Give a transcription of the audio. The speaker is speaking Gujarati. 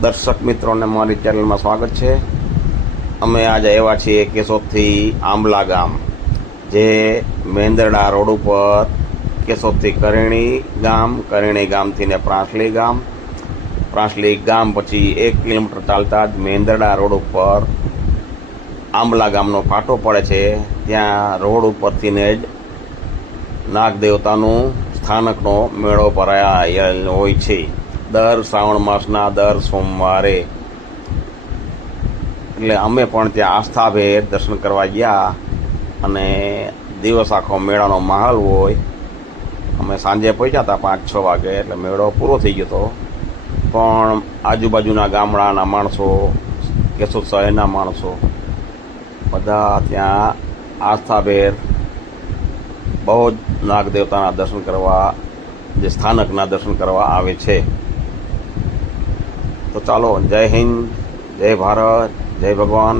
દર્શક મિત્રોને મારી ચેનલમાં સ્વાગત છે. અમે આજે આવ્યા છીએ કેશોદથી આંબલા ગામ, જે મેંદરડા રોડ ઉપર કેશોદથી કરેણી ગામ, કરેણી ગામથી ને પ્રાંસલી ગામ. પ્રાંસલી ગામ પછી એક કિલોમીટર ચાલતા જ મેંદરડા રોડ ઉપર આંબલા ગામનો ફાટો પડે છે. ત્યાં રોડ ઉપરથી ને જ નાગ દેવતાનું સ્થાનકનો મેળો ભરાયેલ હોય છે. દર શ્રાવણ માસના દર સોમવારે. એટલે અમે પણ ત્યાં આસ્થાભેર દર્શન કરવા ગયા અને દિવસ આખો મેળાનો માહોલ હોય. અમે સાંજે પહોંચ્યા હતા પાંચ છ વાગે, એટલે મેળો પૂરો થઈ ગયો હતો. પણ આજુબાજુના ગામડાના માણસો, કેશોદ શહેરના માણસો, બધા ત્યાં આસ્થાભેર, બહુ જ નાગદેવતાના દર્શન કરવા, જે સ્થાનકના દર્શન કરવા આવે છે. તો ચાલો જય હિન્દ જય ભારત જય ભગવાન.